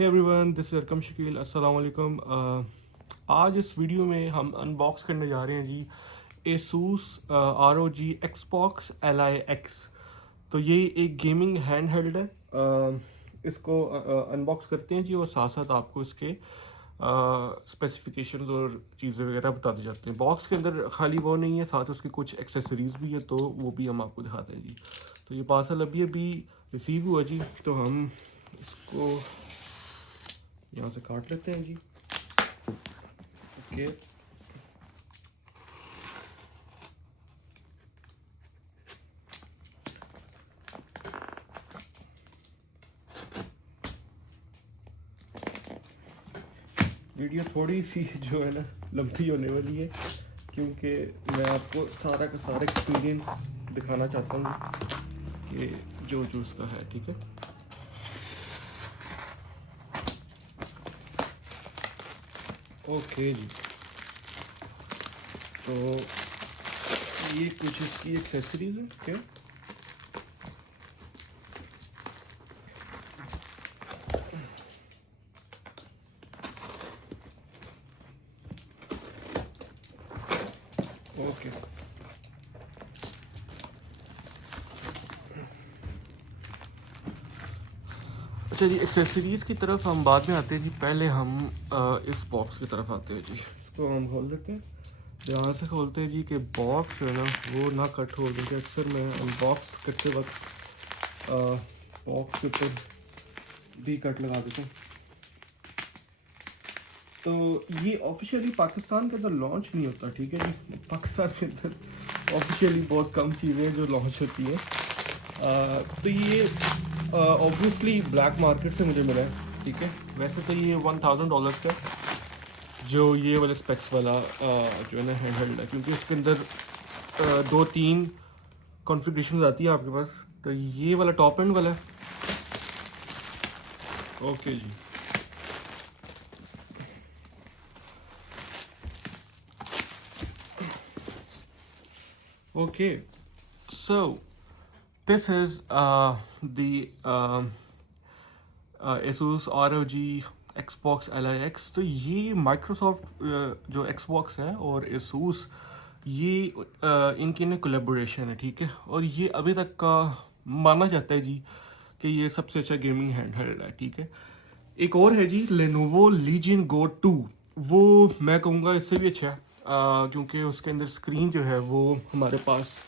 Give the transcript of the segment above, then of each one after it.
Hey everyone, this is Arkam Shakeel. अस्सलाम वालेकुम। आज इस वीडियो में हम अनबॉक्स करने जा रहे हैं जी Asus ROG Xbox Ally X। तो ये एक गेमिंग हैंड हेल्ड है। इसको अनबॉक्स करते हैं जी, और साथ साथ आपको इसके स्पेसिफिकेशंस और चीज़ें वगैरह बता दी जाती हैं। बॉक्स के अंदर खाली वो नहीं है, साथ उसके कुछ एक्सेसरीज भी है, तो वो भी हम आपको दिखाते हैं जी। तो ये पार्सल अभी अभी रिसीव हुआ जी, तो हम इसको यहाँ से काट लेते हैं जी। ओके, वीडियो थोड़ी सी जो है ना लंबी होने वाली है, क्योंकि मैं आपको सारा का सारा एक्सपीरियंस दिखाना चाहता हूँ कि जो जो उसका है। ठीक है, ओके जी। तो ये कुछ इसकी एक्सेसरीज है। Okay, okay. अच्छा जी, एक्सेसरीज़ की तरफ हम बाद में आते हैं जी। पहले हम इस बॉक्स की तरफ आते हैं जी। इसको हम खोल लेते हैं, ध्यान से खोलते हैं जी कि बॉक्स है ना वो ना कट हो, क्योंकि अक्सर मैं अनबॉक्स करते वक्त बॉक्स के ऊपर भी कट लगा देता हूँ। तो ये ऑफिशियली पाकिस्तान के अंदर लॉन्च नहीं होता, ठीक है जी। पाकिस्तान के अंदर ऑफिशियली बहुत कम चीज़ें जो लॉन्च होती हैं। तो ये ऑब्वियसली ब्लैक मार्केट से मुझे मिला है, ठीक है। वैसे तो ये $1000 का जो ये वाले स्पेक्स वाला जो है ना हैंड हेल्ड है, क्योंकि इसके अंदर 2-3 कॉन्फ़िगरेशन आती है आपके पास। तो ये वाला टॉप एंड वाला है। ओके जी, okay. So this is the Asus ROG Xbox Ally X। तो ये माइक्रोसॉफ्ट जो Xbox है और Asus, ये इनकी ना कोलेबोरेशन है, ठीक है। और ये अभी तक का माना जाता है जी कि ये सबसे अच्छा गेमिंग हैंड हेल्ड है, ठीक है। एक और है जी Lenovo Legion Go 2। वो मैं कहूँगा इससे भी अच्छा है, क्योंकि उसके अंदर स्क्रीन जो है वो हमारे पास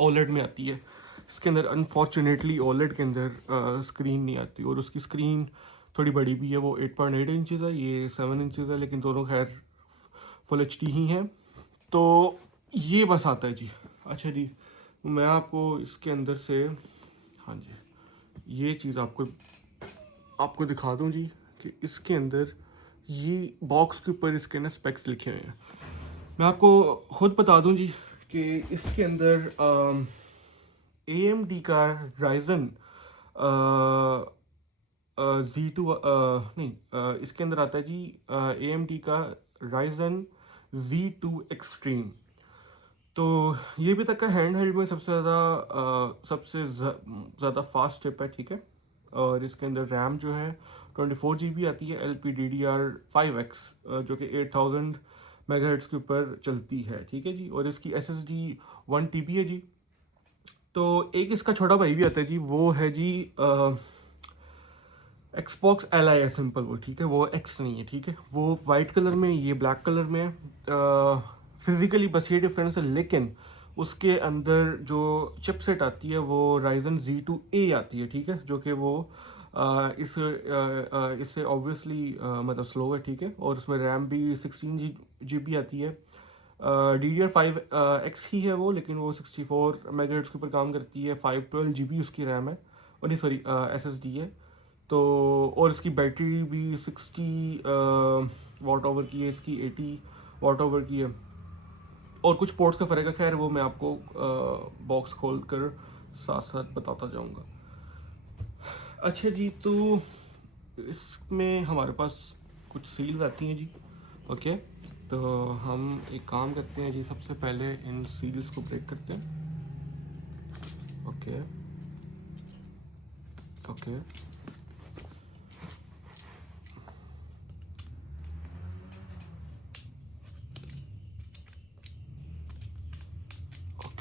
ओलेड में आती है। इसके अंदर अनफॉर्चुनेटली ओलेड के अंदर स्क्रीन नहीं आती, और उसकी स्क्रीन थोड़ी बड़ी भी है। वो 8.8 इंचज़ है, ये 7 इंचज़ है, लेकिन दोनों खैर फुल HD ही हैं। तो ये बस आता है जी। अच्छा जी, मैं आपको इसके अंदर से, हाँ जी, ये चीज़ आपको आपको दिखा दूँ जी कि इसके अंदर ये बॉक्स के ऊपर इसके ना स्पेक्स लिखे हुए हैं। मैं आपको खुद बता दूँ जी कि इसके अंदर AMD का Ryzen Z2 नहीं, इसके अंदर आता है जी AMD का Ryzen Z2 Extreme। तो ये भी तक का हैंड हेल्ड में सबसे ज़्यादा फास्ट चिप है, ठीक है। और इसके अंदर रैम जो है 24 GB आती है, LPDDR5X, जो कि 8000 मेगाहर्ट्ज़ के ऊपर चलती है, ठीक है जी। और इसकी SSD 1 TB है जी। तो एक इसका छोटा भाई भी आता है जी, वो है जी Xbox Ally है, सिंपल वो, ठीक है। वो X नहीं है, ठीक है। वो वाइट कलर में, ये ब्लैक कलर में है। फिजिकली बस ये डिफरेंस है, लेकिन उसके अंदर जो चिपसेट आती है वो Ryzen Z2A आती है, ठीक है। जो कि वो इससे ऑब्वियसली मतलब स्लो है, ठीक है। और उसमें रैम भी 16 GB आती है। DDR5X ही है वो, लेकिन वो 64 मेगाहर्ट्ज़ के ऊपर काम करती है। 512 GB उसकी रैम है, और नहीं सॉरी SSD है। तो और इसकी बैटरी भी 60 वॉट आवर की है, इसकी 80 वॉट आवर की है। और कुछ पोर्ट्स का फ़र्क है, खैर वो मैं आपको बॉक्स खोल कर साथ साथ बताता जाऊंगा। अच्छा जी, तो इसमें हमारे पास कुछ सील्स आती हैं जी। ओके, तो हम एक काम करते हैं जी, सबसे पहले इन सील्स को ब्रेक करते हैं। ओके, ओके,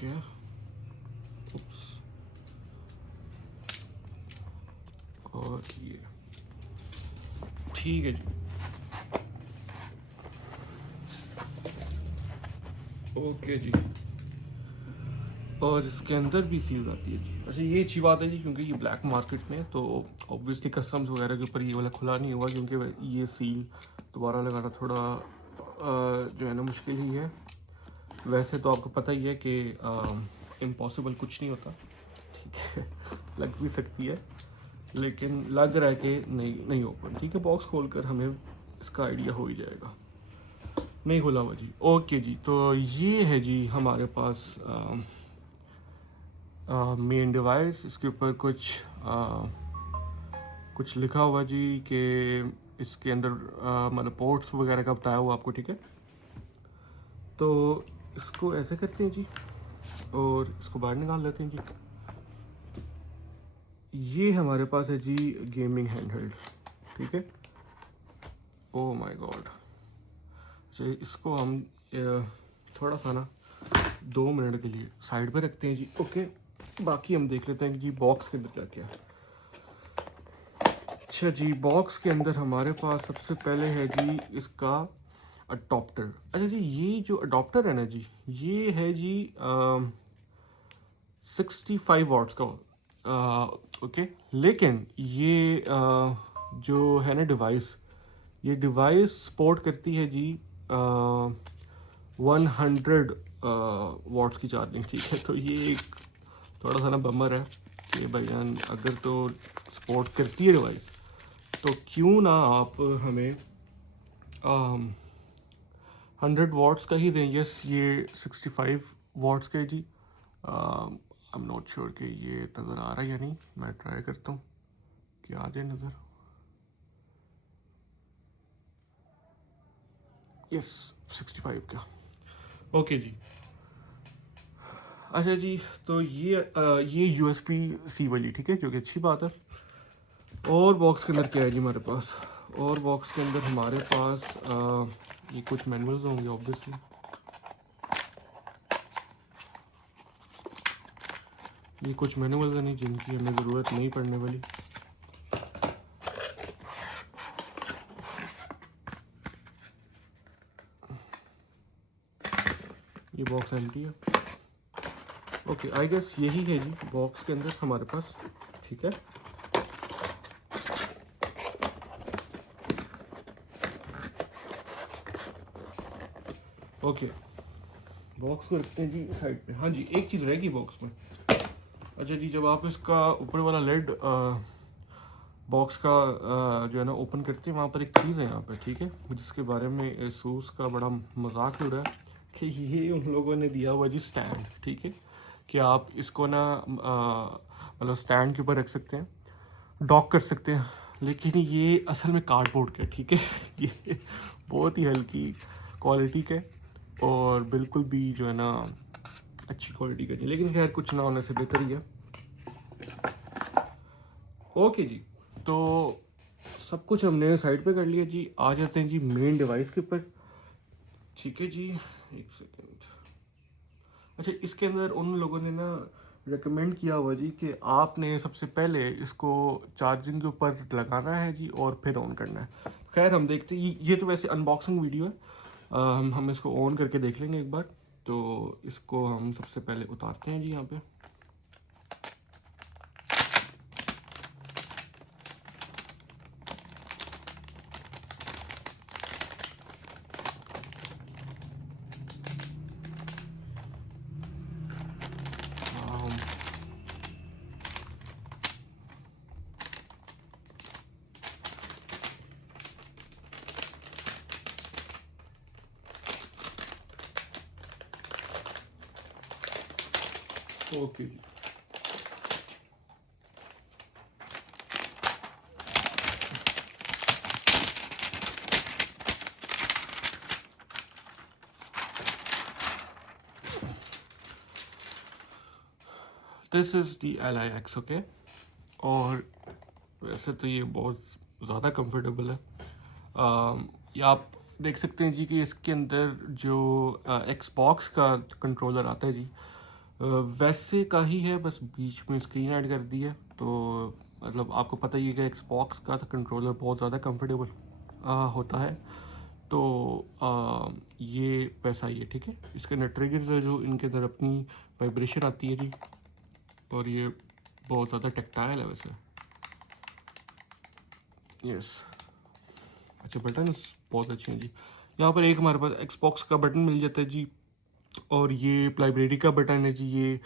है, उप्स, और ये ठीक है जी। ओके जी, और इसके अंदर भी सील आती है जी। अच्छा ये अच्छी बात है जी, क्योंकि ये ब्लैक मार्केट में तो ऑब्वियसली कस्टम्स वगैरह के ऊपर ये वाला खुला नहीं हुआ, क्योंकि ये सील दोबारा लगाना थोड़ा जो है ना मुश्किल ही है। वैसे तो आपको पता ही है कि इम्पॉसिबल कुछ नहीं होता, ठीक है, लग भी सकती है, लेकिन लग रहा है कि नहीं ओपन, ठीक है। बॉक्स खोलकर हमें इसका आइडिया हो ही जाएगा। नहीं खुला हुआ जी, ओके जी। तो ये है जी हमारे पास मेन डिवाइस। इसके ऊपर कुछ लिखा हुआ जी कि इसके अंदर मतलब पोर्ट्स वगैरह का बताया हुआ आपको, ठीक है। तो इसको ऐसे करते हैं जी, और इसको बाहर निकाल लेते हैं जी। ये हमारे पास है जी गेमिंग हैंडहेल्ड, ठीक है। ओ माय गॉड, चलिए इसको हम थोड़ा सा ना 2 मिनट के लिए साइड पे रखते हैं जी, ओके। बाकी हम देख लेते हैं कि जी बॉक्स के अंदर क्या क्या है। अच्छा जी, बॉक्स के अंदर हमारे पास सबसे पहले है जी इसका अडोप्टर। अच्छा जी, ये जो अडोप्टर है ना जी, ये है जी 65 वाट्स का, ओके। लेकिन ये जो है ना डिवाइस, ये डिवाइस सपोर्ट करती है जी 100 वाट्स की चार्जिंग, ठीक है। तो ये एक थोड़ा सा ना बमर है कि भाईजान अगर तो सपोर्ट करती है डिवाइस, तो क्यों ना आप हमें 100 वाट्स का ही दें। यस, ये 65 वाट्स का है जी। आई एम नॉट श्योर कि ये नज़र आ रहा है या नहीं, मैं ट्राई करता हूँ कि आ जाए नज़र। यस, 65 का, ओके जी। अच्छा जी, तो ये USB-C वाली, ठीक है, जो कि अच्छी बात है। और बॉक्स के अंदर क्या है जी हमारे पास? और बॉक्स के अंदर हमारे पास ये कुछ मैनुअल्स होंगे ऑब्वियसली। ये कुछ मैनुअल्स हैं नहीं जिनकी हमें ज़रूरत नहीं पड़ने वाली। ये बॉक्स एम्प्टी है, ओके। आई गेस यही है जी बॉक्स के अंदर हमारे पास, ठीक है। ओके, बॉक्स को रखते हैं जी साइड पे। हाँ जी, एक चीज़ रहेगी बॉक्स में। अच्छा जी, जब आप इसका ऊपर वाला लेड बॉक्स का जो है ना ओपन करते हैं, वहाँ पर एक चीज़ है यहाँ पे, ठीक है, जिसके बारे में एसूस का बड़ा मजाक हो रहा है कि ये उन लोगों ने दिया हुआ जी स्टैंड, ठीक है, कि आप इसको ना मतलब स्टैंड के ऊपर रख सकते हैं, डॉक कर सकते हैं। लेकिन ये असल में कार्डबोर्ड के, ठीक है, ये बहुत ही हल्की क्वालिटी के, और बिल्कुल भी जो है ना अच्छी क्वालिटी का नहीं, लेकिन खैर कुछ ना होने से बेहतर ही है। ओके जी, तो सब कुछ हमने साइड पे कर लिया जी। आ जाते हैं जी मेन डिवाइस के ऊपर, ठीक है जी। एक सेकेंड। अच्छा, इसके अंदर उन लोगों ने ना रेकमेंड किया हुआ जी कि आपने सबसे पहले इसको चार्जिंग के ऊपर लगाना है जी, और फिर ऑन करना है। खैर हम देखते हैं, ये तो वैसे अनबॉक्सिंग वीडियो है। हम इसको ऑन करके देख लेंगे एक बार। तो इसको हम सबसे पहले उतारते हैं जी यहाँ पे। ओके जी, this is the LIX, okay. और वैसे तो ये बहुत ज़्यादा कंफर्टेबल है। ये आप देख सकते हैं जी कि इसके अंदर जो Xbox का कंट्रोलर आता है जी, वैसे का ही है, बस बीच में स्क्रीन ऐड कर दी है। तो मतलब आपको पता ही है कि एक्सबॉक्स का तो कंट्रोलर बहुत ज़्यादा कंफर्टेबल होता है। तो ये वैसा ही है, ठीक है। इसके अंदर ट्रिगर्स है जो इनके अंदर अपनी वाइब्रेशन आती है जी, और ये बहुत ज़्यादा टेक्टाइल है वैसे। यस, अच्छा, बटन बहुत अच्छे हैं जी। यहाँ पर एक हमारे पास एक्सबॉक्स का बटन मिल जाता है जी, और ये लाइब्रेरी का बटन है जी, ये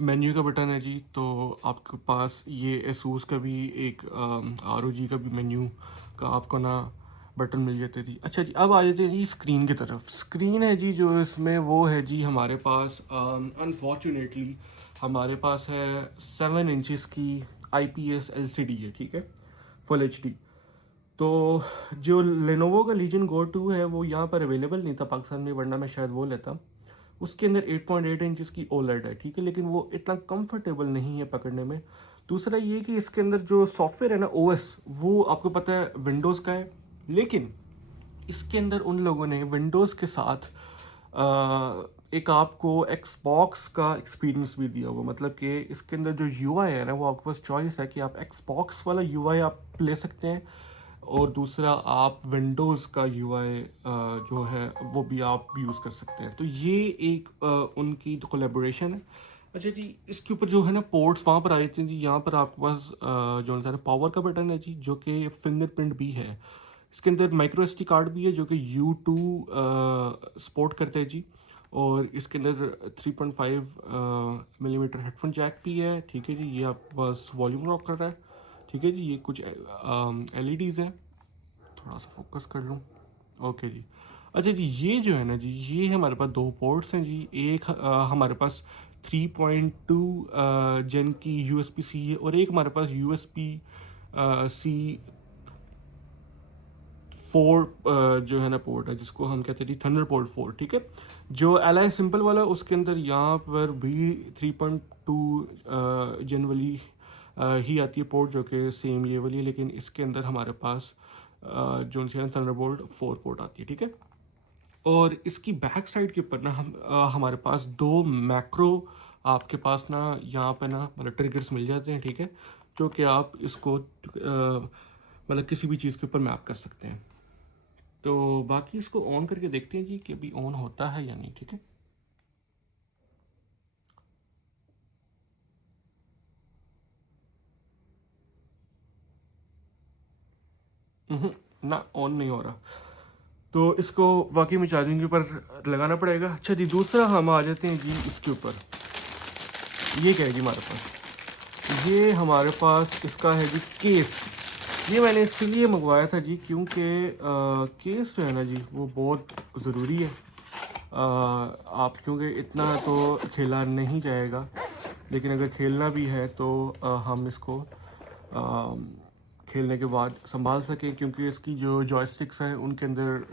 मेन्यू का बटन है जी। तो आपके पास ये एसूस का भी एक ROG का भी मेन्यू का आपको ना बटन मिल जाते जी। अच्छा जी, अब आ जाते हैं जी स्क्रीन की तरफ। स्क्रीन है जी जो इसमें वो है जी हमारे पास, अनफॉर्चुनेटली हमारे पास है 7 इंचज़ की IPS LCD है, ठीक है, फुल HD। तो जो लेनोवो का लीजन गो 2 है वो यहाँ पर अवेलेबल नहीं था पाकिस्तान में, वरना मैं शायद वो लेता। उसके अंदर 8.8 इंचज़ की OLED है, ठीक है, लेकिन वो इतना कंफर्टेबल नहीं है पकड़ने में। दूसरा ये कि इसके अंदर जो सॉफ्टवेयर है ना, OS, वो आपको पता है विंडोज़ का है, लेकिन इसके अंदर उन लोगों ने विंडोज़ के साथ एक आपको एक्सबॉक्स का एक्सपीरियंस भी दिया हुआ। मतलब कि इसके अंदर जो UI है ना, वो आपके पास चॉइस है कि आप एक्सबॉक्स वाला UI आप ले सकते हैं, और दूसरा आप विंडोज़ का UI जो है वो भी आप यूज़ कर सकते हैं। तो ये एक उनकी तो कोलेबोरेशन है। अच्छा जी, इसके ऊपर जो है ना पोर्ट्स वहाँ पर आ जाते हैं जी। यहाँ पर आपके पास जो है पावर का बटन है जी, जो कि फिंगरप्रिंट भी है। इसके अंदर माइक्रो SD कार्ड भी है जो कि U2 सपोर्ट करता है जी। और इसके अंदर 3.5 मिलीमीटर हेडफोन जैक भी है, ठीक है जी। ये आपके पास वॉल्यूम रॉक कर रहा है, ठीक है जी। ये कुछ LEDs हैं, थोड़ा सा फोकस कर लूँ, ओके जी। अच्छा जी, ये जो है ना जी, ये हमारे पास दो पोर्ट्स हैं जी। एक हमारे पास 3.2 जेन की USB-C है, और एक हमारे पास USB-C 4 जो है ना पोर्ट है, जिसको हम कहते हैं थंडरबोल्ट 4, ठीक है। जो Ally सिंपल वाला उसके अंदर यहाँ पर भी 3.2 जेन वाली ही आती है पोर्ट, जो कि सेम ये वाली है, लेकिन इसके अंदर हमारे पास जो है थंडरबोल्ट 4 पोर्ट आती है, ठीक है। और इसकी बैक साइड के ऊपर ना हमारे पास दो मैक्रो आपके पास ना यहाँ पे ना मतलब ट्रिगर्स मिल जाते हैं, ठीक है, जो कि आप इसको मतलब किसी भी चीज़ के ऊपर मैप कर सकते हैं। तो बाकी इसको ऑन करके देखते हैं जी कि अभी ऑन होता है या नहीं, ठीक है। ना, ऑन नहीं हो रहा, तो इसको वाकई में चार्जिंग के ऊपर लगाना पड़ेगा। अच्छा जी, दूसरा हम आ जाते हैं जी इसके ऊपर। ये क्या है जी हमारे पास, ये हमारे पास इसका है जी केस। ये मैंने इसलिए मंगवाया था जी क्योंकि केस जो है ना जी वो बहुत ज़रूरी है। आप क्योंकि इतना तो खेला नहीं जाएगा, लेकिन अगर खेलना भी है तो हम इसको खेलने के बाद संभाल सकें, क्योंकि इसकी जो जॉयस्टिक्स हैं उनके अंदर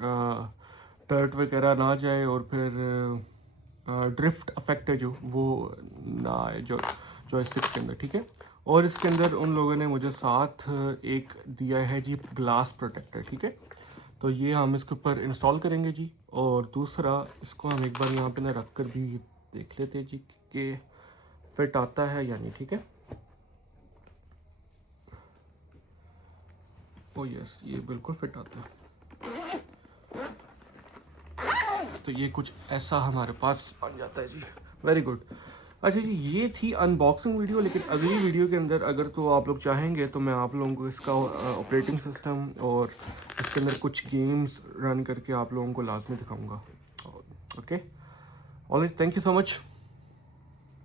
टर्ट वगैरह ना जाए, और फिर ड्रिफ्ट अफेक्ट है जो वो ना आए जो जॉयस्टिक्स के अंदर, ठीक है। और इसके अंदर उन लोगों ने मुझे साथ एक दिया है जी ग्लास प्रोटेक्टर, ठीक है। तो ये हम इसके ऊपर इंस्टॉल करेंगे जी। और दूसरा इसको हम एक बार यहाँ पे ना रख कर भी देख लेते हैं जी कि फिट आता है या नहीं, ठीक है। ओ यस, ये बिल्कुल फिट आता है। तो ये कुछ ऐसा हमारे पास बन जाता है जी, वेरी गुड। अच्छा जी, ये थी अनबॉक्सिंग वीडियो, लेकिन अगली वीडियो के अंदर अगर तो आप लोग चाहेंगे तो मैं आप लोगों को इसका ऑपरेटिंग सिस्टम और इसके अंदर कुछ गेम्स रन करके आप लोगों को लाजमी दिखाऊंगा। Okay, alright, thank you so much.